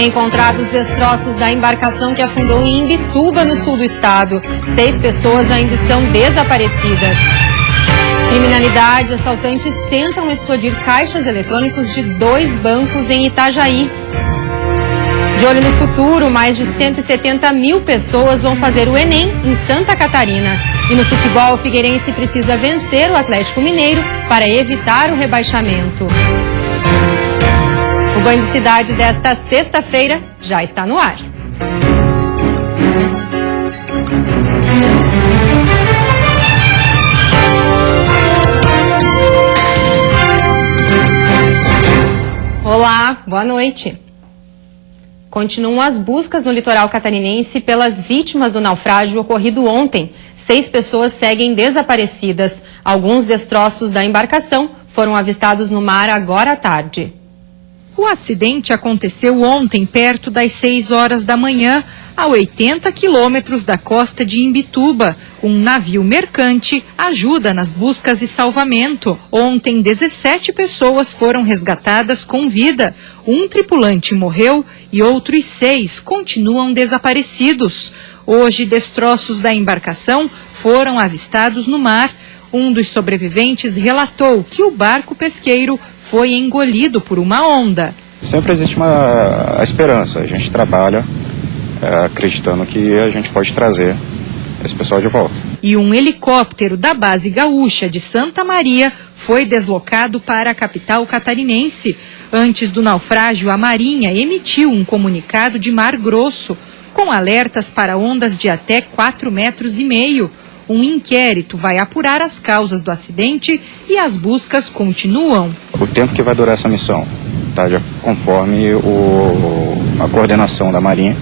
Encontrados destroços da embarcação que afundou em Imbituba, no sul do estado. 6 pessoas ainda estão desaparecidas. Criminalidade, assaltantes tentam explodir caixas eletrônicos de 2 bancos em Itajaí. De olho no futuro, mais de 170 mil pessoas vão fazer o Enem em Santa Catarina. E no futebol, o Figueirense precisa vencer o Atlético Mineiro para evitar o rebaixamento. O Band Cidade desta sexta-feira já está no ar. Olá, boa noite. Continuam as buscas no litoral catarinense pelas vítimas do naufrágio ocorrido ontem. 6 pessoas seguem desaparecidas. Alguns destroços da embarcação foram avistados no mar agora à tarde. O acidente aconteceu ontem, perto das 6 horas da manhã, a 80 quilômetros da costa de Imbituba. Um navio mercante ajuda nas buscas e salvamento. Ontem, 17 pessoas foram resgatadas com vida. Um tripulante morreu e outros 6 continuam desaparecidos. Hoje, destroços da embarcação foram avistados no mar. Um dos sobreviventes relatou que o barco pesqueiro foi engolido por uma onda. Sempre existe a esperança. A gente trabalha acreditando que a gente pode trazer esse pessoal de volta. E um helicóptero da base gaúcha de Santa Maria foi deslocado para a capital catarinense. Antes do naufrágio, a Marinha emitiu um comunicado de mar grosso, com alertas para ondas de até 4,5 metros. Um inquérito vai apurar as causas do acidente e as buscas continuam. O tempo que vai durar essa missão, tá, conforme a coordenação da Marinha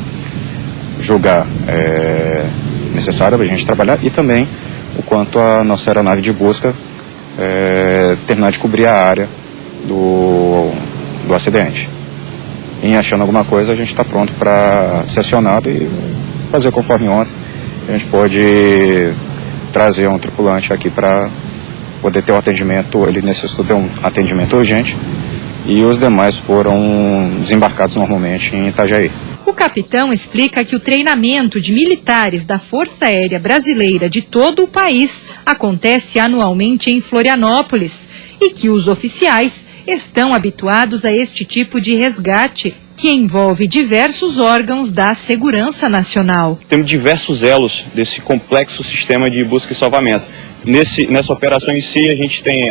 julgar necessário para a gente trabalhar, e também o quanto a nossa aeronave de busca terminar de cobrir a área do acidente. Em achando alguma coisa, a gente está pronto para ser acionado e fazer conforme ontem. A gente pode trazer um tripulante aqui para poder ter um atendimento. Ele necessitou ter um atendimento urgente e os demais foram desembarcados normalmente em Itajaí. O capitão explica que o treinamento de militares da Força Aérea Brasileira de todo o país acontece anualmente em Florianópolis e que os oficiais estão habituados a este tipo de resgate, que envolve diversos órgãos da segurança nacional. Temos diversos elos desse complexo sistema de busca e salvamento. Nessa operação em si, a gente tem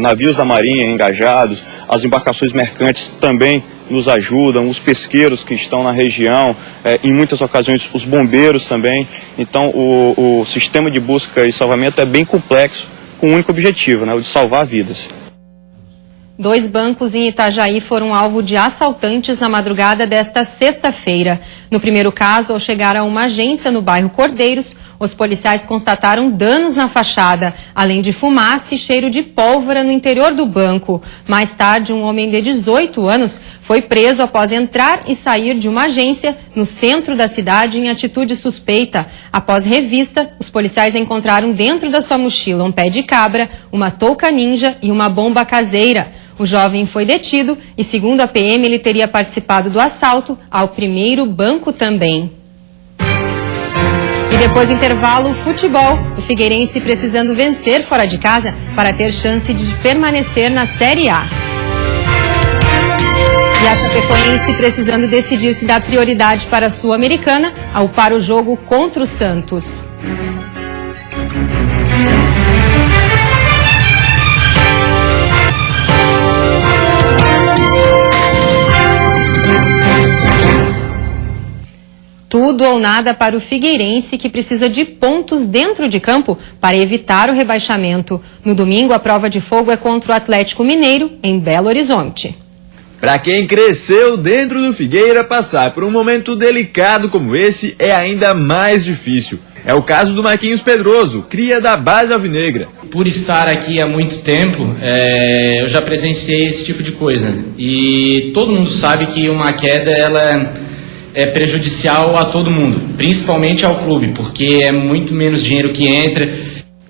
navios da Marinha engajados, as embarcações mercantes também nos ajudam, os pesqueiros que estão na região, em muitas ocasiões os bombeiros também. Então o sistema de busca e salvamento é bem complexo, com um único objetivo, né, o de salvar vidas. 2 bancos em Itajaí foram alvo de assaltantes na madrugada desta sexta-feira. No primeiro caso, ao chegar a uma agência no bairro Cordeiros, os policiais constataram danos na fachada, além de fumaça e cheiro de pólvora no interior do banco. Mais tarde, um homem de 18 anos foi preso após entrar e sair de uma agência no centro da cidade em atitude suspeita. Após revista, os policiais encontraram dentro da sua mochila um pé de cabra, uma touca ninja e uma bomba caseira. O jovem foi detido e, segundo a PM, ele teria participado do assalto ao primeiro banco também. E depois do intervalo, futebol. O Figueirense precisando vencer fora de casa para ter chance de permanecer na Série A. E a Chapecoense precisando decidir se dá prioridade para a Sul-Americana ou para o jogo contra o Santos. Tudo ou nada para o Figueirense, que precisa de pontos dentro de campo para evitar o rebaixamento. No domingo, a prova de fogo é contra o Atlético Mineiro, em Belo Horizonte. Para quem cresceu dentro do Figueira, passar por um momento delicado como esse é ainda mais difícil. É o caso do Marquinhos Pedroso, cria da base alvinegra. Por estar aqui há muito tempo, eu já presenciei esse tipo de coisa. E todo mundo sabe que uma queda, ela é prejudicial a todo mundo, principalmente ao clube, porque é muito menos dinheiro que entra.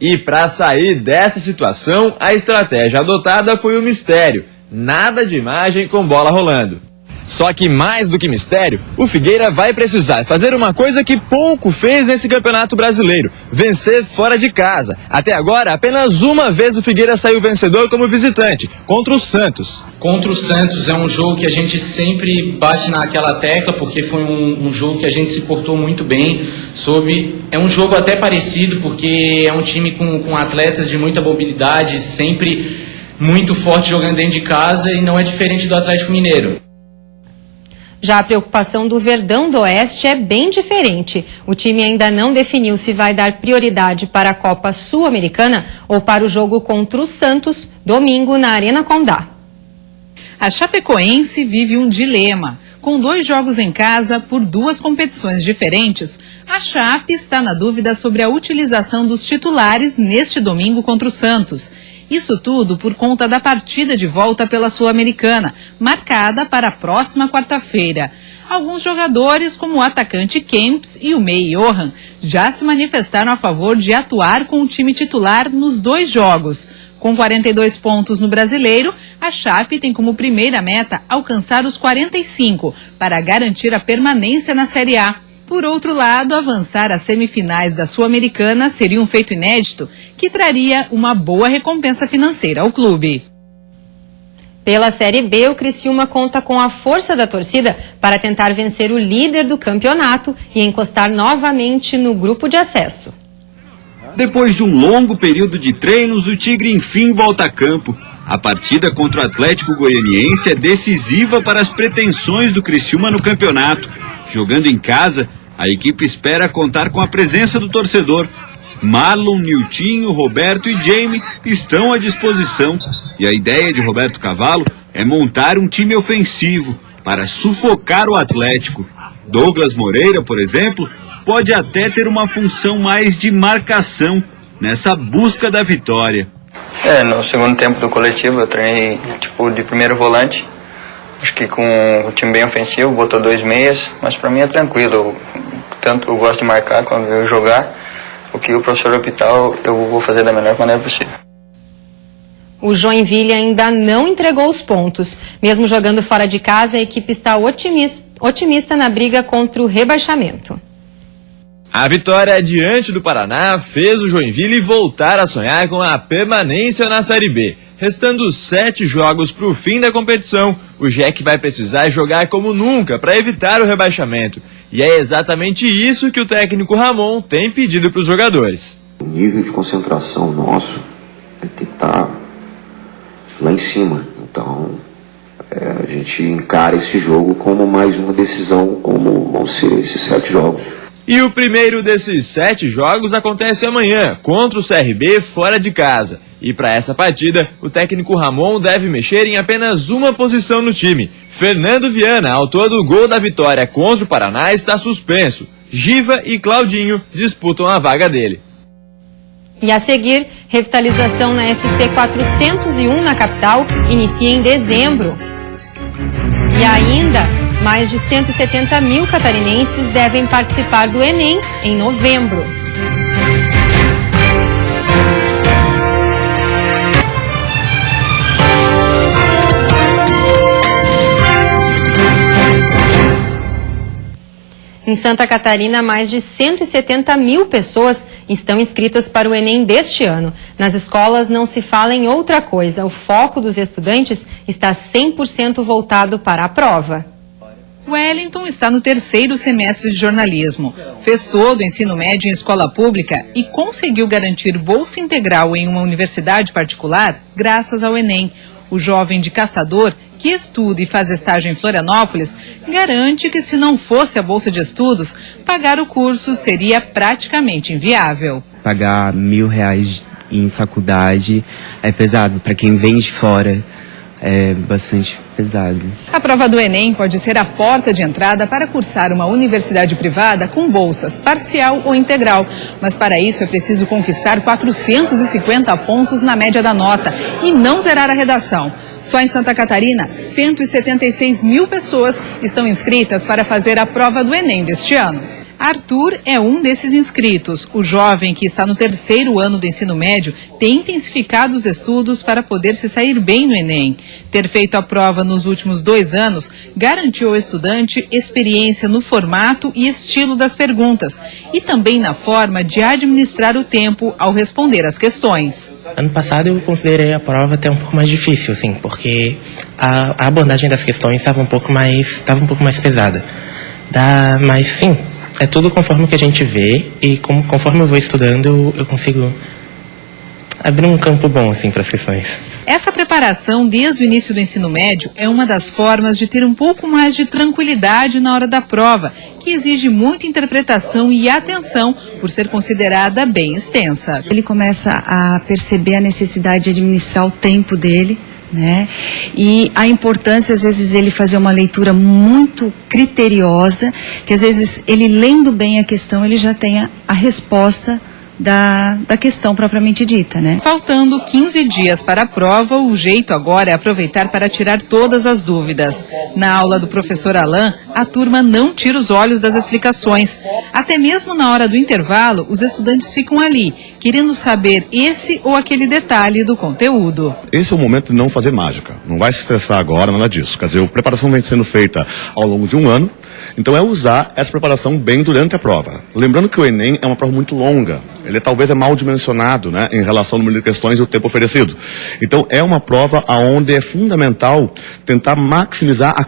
E para sair dessa situação, a estratégia adotada foi o mistério. Nada de imagem com bola rolando. Só que mais do que mistério, o Figueira vai precisar fazer uma coisa que pouco fez nesse Campeonato Brasileiro: vencer fora de casa. Até agora, apenas uma vez o Figueira saiu vencedor como visitante, contra o Santos. Contra o Santos é um jogo que a gente sempre bate naquela tecla, porque foi um jogo que a gente se portou muito bem. É um jogo até parecido, porque é um time com atletas de muita mobilidade, sempre muito forte jogando dentro de casa, e não é diferente do Atlético Mineiro. Já a preocupação do Verdão do Oeste é bem diferente. O time ainda não definiu se vai dar prioridade para a Copa Sul-Americana ou para o jogo contra o Santos, domingo, na Arena Condá. A Chapecoense vive um dilema. Com 2 jogos em casa por 2 competições diferentes, a Chape está na dúvida sobre a utilização dos titulares neste domingo contra o Santos. Isso tudo por conta da partida de volta pela Sul-Americana, marcada para a próxima quarta-feira. Alguns jogadores, como o atacante Kempis e o meia Johan, já se manifestaram a favor de atuar com o time titular nos 2 jogos. Com 42 pontos no Brasileiro, a Chape tem como primeira meta alcançar os 45 para garantir a permanência na Série A. Por outro lado, avançar às semifinais da Sul-Americana seria um feito inédito que traria uma boa recompensa financeira ao clube. Pela Série B, o Criciúma conta com a força da torcida para tentar vencer o líder do campeonato e encostar novamente no grupo de acesso. Depois de um longo período de treinos, o Tigre enfim volta a campo. A partida contra o Atlético Goianiense é decisiva para as pretensões do Criciúma no campeonato. Jogando em casa, a equipe espera contar com a presença do torcedor. Marlon, Niltinho, Roberto e Jamie estão à disposição. E a ideia de Roberto Cavalo é montar um time ofensivo para sufocar o Atlético. Douglas Moreira, por exemplo, pode até ter uma função mais de marcação nessa busca da vitória. No segundo tempo do coletivo eu treinei de primeiro volante. Acho que com o time bem ofensivo, botou 2 meias, mas para mim é tranquilo. Tanto eu gosto de marcar quando eu jogar. O que o professor optar, eu vou fazer da melhor maneira possível. O Joinville ainda não entregou os pontos. Mesmo jogando fora de casa, a equipe está otimista na briga contra o rebaixamento. A vitória diante do Paraná fez o Joinville voltar a sonhar com a permanência na Série B. Restando 7 jogos para o fim da competição, o Jack vai precisar jogar como nunca para evitar o rebaixamento. E é exatamente isso que o técnico Ramon tem pedido para os jogadores. O nível de concentração nosso tem que estar lá em cima. Então, a gente encara esse jogo como mais uma decisão, como vão ser esses 7 jogos. E o primeiro desses 7 jogos acontece amanhã, contra o CRB fora de casa. E para essa partida, o técnico Ramon deve mexer em apenas uma posição no time. Fernando Viana, autor do gol da vitória contra o Paraná, está suspenso. Giva e Claudinho disputam a vaga dele. E a seguir, revitalização na SC 401 na capital inicia em dezembro. E ainda, mais de 170 mil catarinenses devem participar do Enem em novembro. Em Santa Catarina, mais de 170 mil pessoas estão inscritas para o Enem deste ano. Nas escolas não se fala em outra coisa. O foco dos estudantes está 100% voltado para a prova. Wellington está no 3º semestre de jornalismo. Fez todo o ensino médio em escola pública e conseguiu garantir bolsa integral em uma universidade particular graças ao Enem. O jovem de Caçador, que estuda e faz estágio em Florianópolis, garante que se não fosse a bolsa de estudos, pagar o curso seria praticamente inviável. Pagar R$1.000 em faculdade é pesado. Para quem vem de fora, é bastante pesado. A prova do Enem pode ser a porta de entrada para cursar uma universidade privada com bolsas parcial ou integral. Mas para isso é preciso conquistar 450 pontos na média da nota e não zerar a redação. Só em Santa Catarina, 176 mil pessoas estão inscritas para fazer a prova do Enem deste ano. Arthur é um desses inscritos. O jovem, que está no 3º ano do ensino médio, tem intensificado os estudos para poder se sair bem no Enem. Ter feito a prova nos últimos 2 anos garantiu ao estudante experiência no formato e estilo das perguntas e também na forma de administrar o tempo ao responder as questões. Ano passado eu considerei a prova até um pouco mais difícil, assim, porque a abordagem das questões estava um pouco mais pesada. Mas sim, é tudo conforme o que a gente vê e conforme eu vou estudando eu consigo abrir um campo bom assim para as questões. Essa preparação desde o início do ensino médio é uma das formas de ter um pouco mais de tranquilidade na hora da prova, que exige muita interpretação e atenção por ser considerada bem extensa. Ele começa a perceber a necessidade de administrar o tempo dele, né? E a importância, às vezes, ele fazer uma leitura muito criteriosa, que às vezes ele lendo bem a questão, ele já tem a resposta da questão propriamente dita, né? Faltando 15 dias para a prova, o jeito agora é aproveitar para tirar todas as dúvidas. Na aula do professor Alain, a turma não tira os olhos das explicações. Até mesmo na hora do intervalo, os estudantes ficam ali, querendo saber esse ou aquele detalhe do conteúdo. Esse é o momento de não fazer mágica. Não vai se estressar agora, nada disso. Quer dizer, a preparação vem sendo feita ao longo de um ano, então é usar essa preparação bem durante a prova. Lembrando que o Enem é uma prova muito longa. Ele talvez é mal dimensionado, né, em relação ao número de questões e o tempo oferecido. Então é uma prova onde é fundamental tentar maximizar a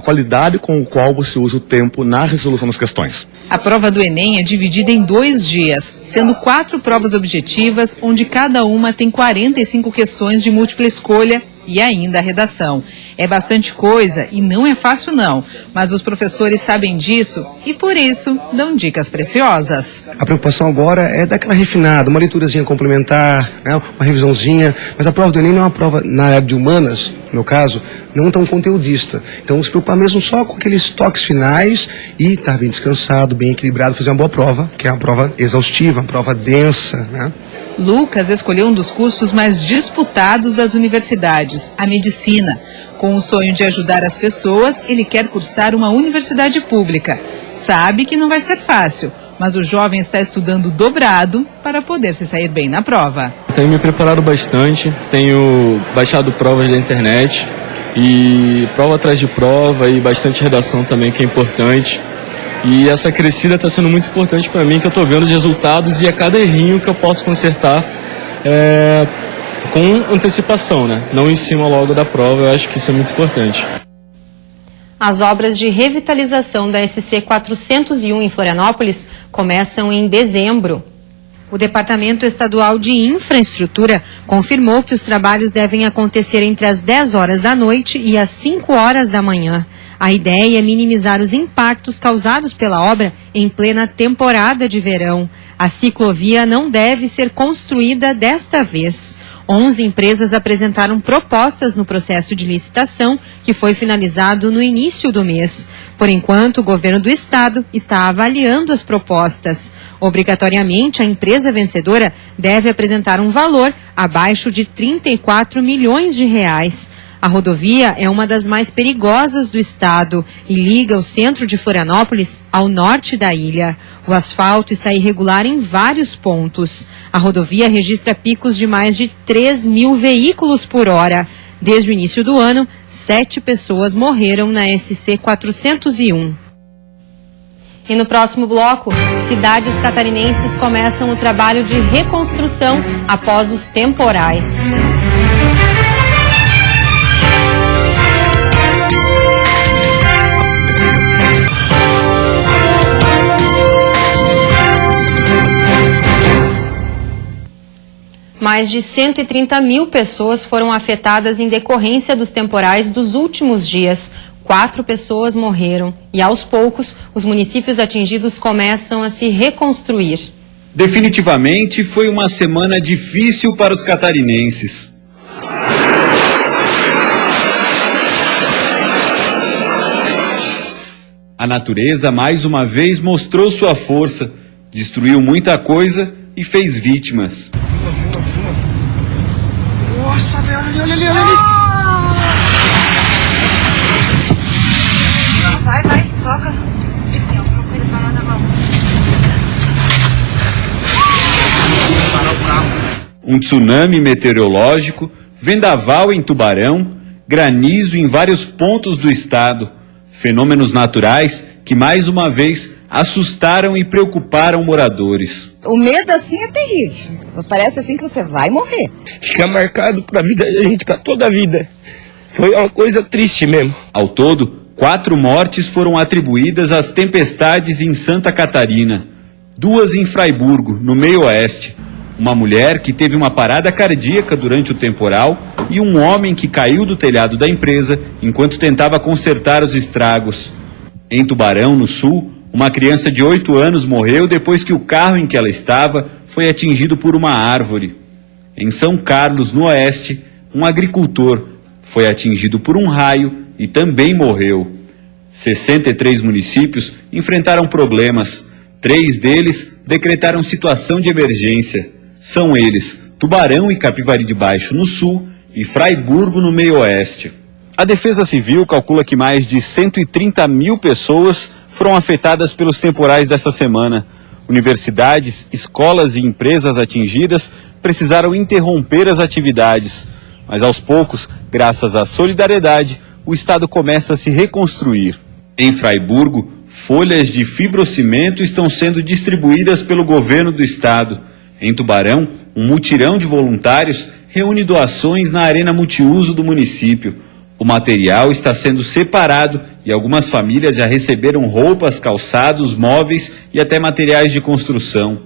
qualidade com a qual você usa o tempo na resolução das questões. A prova do Enem é dividida em 2 dias, sendo 4 provas objetivas, onde cada uma tem 45 questões de múltipla escolha e ainda a redação. É bastante coisa e não é fácil não, mas os professores sabem disso e por isso dão dicas preciosas. A preocupação agora é dar aquela refinada, uma leiturazinha complementar, né, uma revisãozinha, mas a prova do Enem não é uma prova na área de humanas, no meu caso, não tão conteudista. Então se preocupar mesmo só com aqueles toques finais e estar bem descansado, bem equilibrado, fazer uma boa prova, que é uma prova exaustiva, uma prova densa, né? Lucas escolheu um dos cursos mais disputados das universidades, a medicina. Com o sonho de ajudar as pessoas, ele quer cursar uma universidade pública. Sabe que não vai ser fácil, mas o jovem está estudando dobrado para poder se sair bem na prova. Tenho me preparado bastante, tenho baixado provas da internet e prova atrás de prova e bastante redação também, que é importante. E essa crescida está sendo muito importante para mim, que eu estou vendo os resultados e a cada errinho que eu posso consertar com antecipação, né? Não em cima logo da prova, eu acho que isso é muito importante. As obras de revitalização da SC 401 em Florianópolis começam em dezembro. O Departamento Estadual de Infraestrutura confirmou que os trabalhos devem acontecer entre as 10 horas da noite e as 5 horas da manhã. A ideia é minimizar os impactos causados pela obra em plena temporada de verão. A ciclovia não deve ser construída desta vez. 11 empresas apresentaram propostas no processo de licitação, que foi finalizado no início do mês. Por enquanto, o governo do estado está avaliando as propostas. Obrigatoriamente, a empresa vencedora deve apresentar um valor abaixo de 34 milhões de reais. A rodovia é uma das mais perigosas do estado e liga o centro de Florianópolis ao norte da ilha. O asfalto está irregular em vários pontos. A rodovia registra picos de mais de 3 mil veículos por hora. Desde o início do ano, 7 pessoas morreram na SC 401. E no próximo bloco, cidades catarinenses começam o trabalho de reconstrução após os temporais. Mais de 130 mil pessoas foram afetadas em decorrência dos temporais dos últimos dias. 4 pessoas morreram e, aos poucos, os municípios atingidos começam a se reconstruir. Definitivamente foi uma semana difícil para os catarinenses. A natureza mais uma vez mostrou sua força, destruiu muita coisa e fez vítimas. Nossa, velho, olha ali. Vai, toca. Tem alguma coisa parada na mão. Um tsunami meteorológico, vendaval em Tubarão, granizo em vários pontos do estado. Fenômenos naturais que, mais uma vez, assustaram e preocuparam moradores. O medo, assim, é terrível. Parece assim que você vai morrer. Fica marcado para a vida da gente, para toda a vida. Foi uma coisa triste mesmo. Ao todo, 4 mortes foram atribuídas às tempestades em Santa Catarina. 2 em Fraiburgo, no meio-oeste. Uma mulher que teve uma parada cardíaca durante o temporal e um homem que caiu do telhado da empresa enquanto tentava consertar os estragos. Em Tubarão, no sul, uma criança de 8 anos morreu depois que o carro em que ela estava foi atingido por uma árvore. Em São Carlos, no oeste, um agricultor foi atingido por um raio e também morreu. 63 municípios enfrentaram problemas. 3 deles decretaram situação de emergência. São eles Tubarão e Capivari de Baixo no sul e Fraiburgo no meio-oeste. A Defesa Civil calcula que mais de 130 mil pessoas foram afetadas pelos temporais desta semana. Universidades, escolas e empresas atingidas precisaram interromper as atividades. Mas aos poucos, graças à solidariedade, o estado começa a se reconstruir. Em Fraiburgo, folhas de fibrocimento estão sendo distribuídas pelo governo do estado. Em Tubarão, um mutirão de voluntários reúne doações na arena multiuso do município. O material está sendo separado e algumas famílias já receberam roupas, calçados, móveis e até materiais de construção.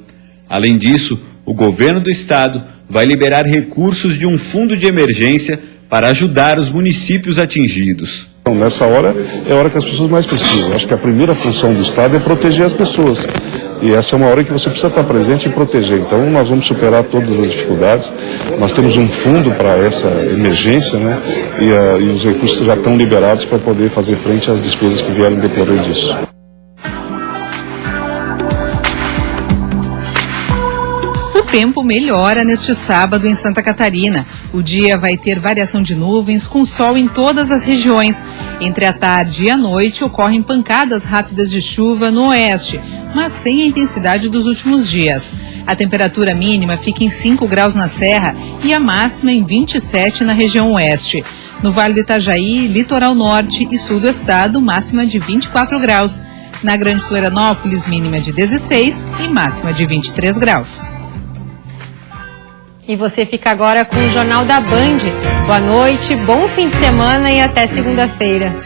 Além disso, o governo do estado vai liberar recursos de um fundo de emergência para ajudar os municípios atingidos. Então, nessa hora, é a hora que as pessoas mais precisam. Acho que a primeira função do Estado é proteger as pessoas. E essa é uma hora que você precisa estar presente e proteger. Então, nós vamos superar todas as dificuldades. Nós temos um fundo para essa emergência, né? E os recursos já estão liberados para poder fazer frente às despesas que vieram decorrer disso. O tempo melhora neste sábado em Santa Catarina. O dia vai ter variação de nuvens com sol em todas as regiões. Entre a tarde e a noite ocorrem pancadas rápidas de chuva no oeste, mas sem a intensidade dos últimos dias. A temperatura mínima fica em 5 graus na Serra e a máxima em 27 na região oeste. No Vale do Itajaí, litoral norte e sul do estado, máxima de 24 graus. Na Grande Florianópolis, mínima de 16 e máxima de 23 graus. E você fica agora com o Jornal da Band. Boa noite, bom fim de semana e até segunda-feira.